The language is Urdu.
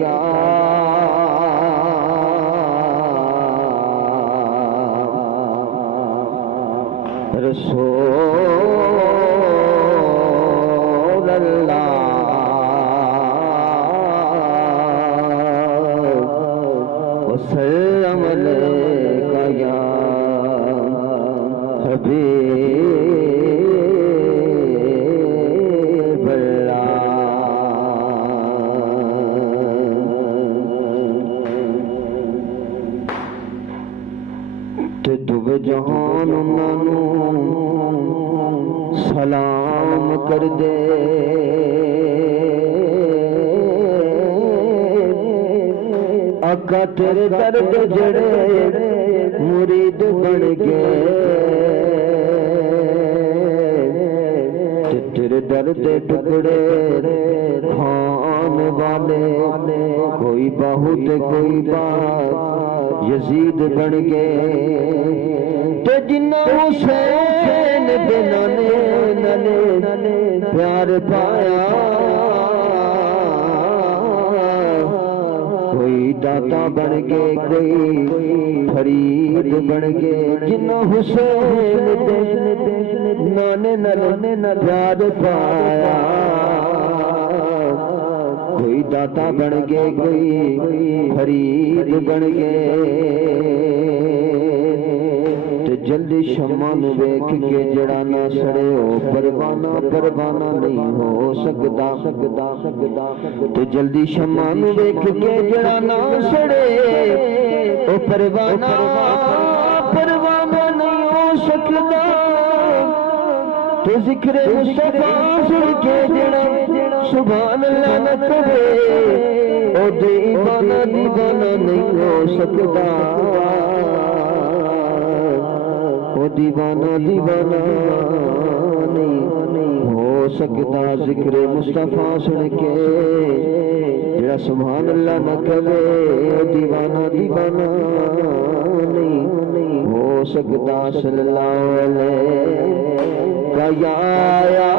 یا رسول اللہ وسلم علیکہ یا حبیب اللہ۔ تے دو جہان انہوں سلام کر دے، آقا تیرے درد جڑے مرید بن گئے، تیرے درد ٹکڑے کھان والے کوئی بہت کوئی بات یزید بن گئے، تو جنہ حسین دے نانے پیار پایا، کوئی داتا بن گئے کوئی فرید بن گئے، جنہ حسین دے نانے پیار پایا، کوئی داتا بن گئے کوئی فرید بن گئے، تے جلدی شمع نو ویکھ کے جڑا نہ سڑے او پروانہ نہیں ہو سکدا، تے جلدی شمع نو ویکھ کے جڑا نہ سڑے او پروانہ نہیں ہو سکدا، تو ذکر مصطفیٰ سن کے جڑا سبحان اللہ نہ کرے او دیوانہ نہیں ہو سکدا، او دیوانہ نہیں ہو سکدا، ذکر مصطفیٰ سن کے جڑا سبحان اللہ نہ کرے او دیوانہ نہیں ہو سکدا۔ صلی اللہ علیہ یا